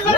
আমরা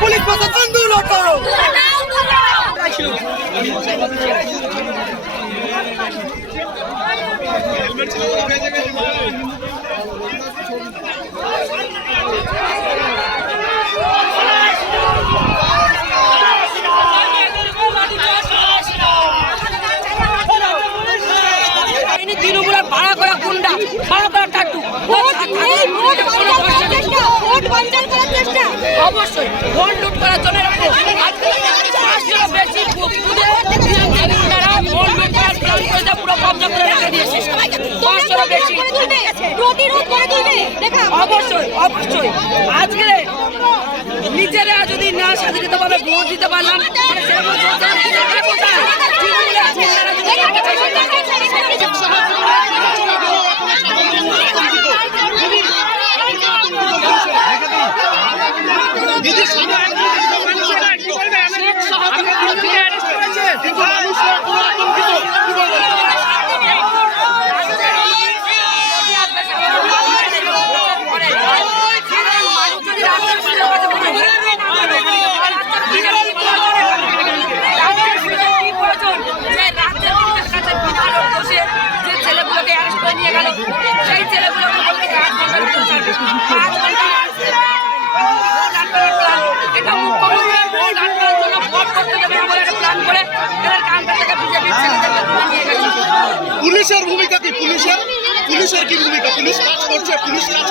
পুলিশ প্রশাসন দূর ভাড়া করা গুন্ডা ভাড়া করা টাটু। চেষ্টা ভোট বঞ্চন করার চেষ্টা। অবশ্যই ভোট লুট করার জন্য অবশ্যই অবশ্যই। আজকে নিজেরা যদি না স্বাধীনতাভাবে ভোট দিতে পারলাম। পুলিশের ভূমিকা কি? পুলিশের? পুলিশের কি ভূমিকা? পুলিশ কাজ করছে পুলিশ কাজ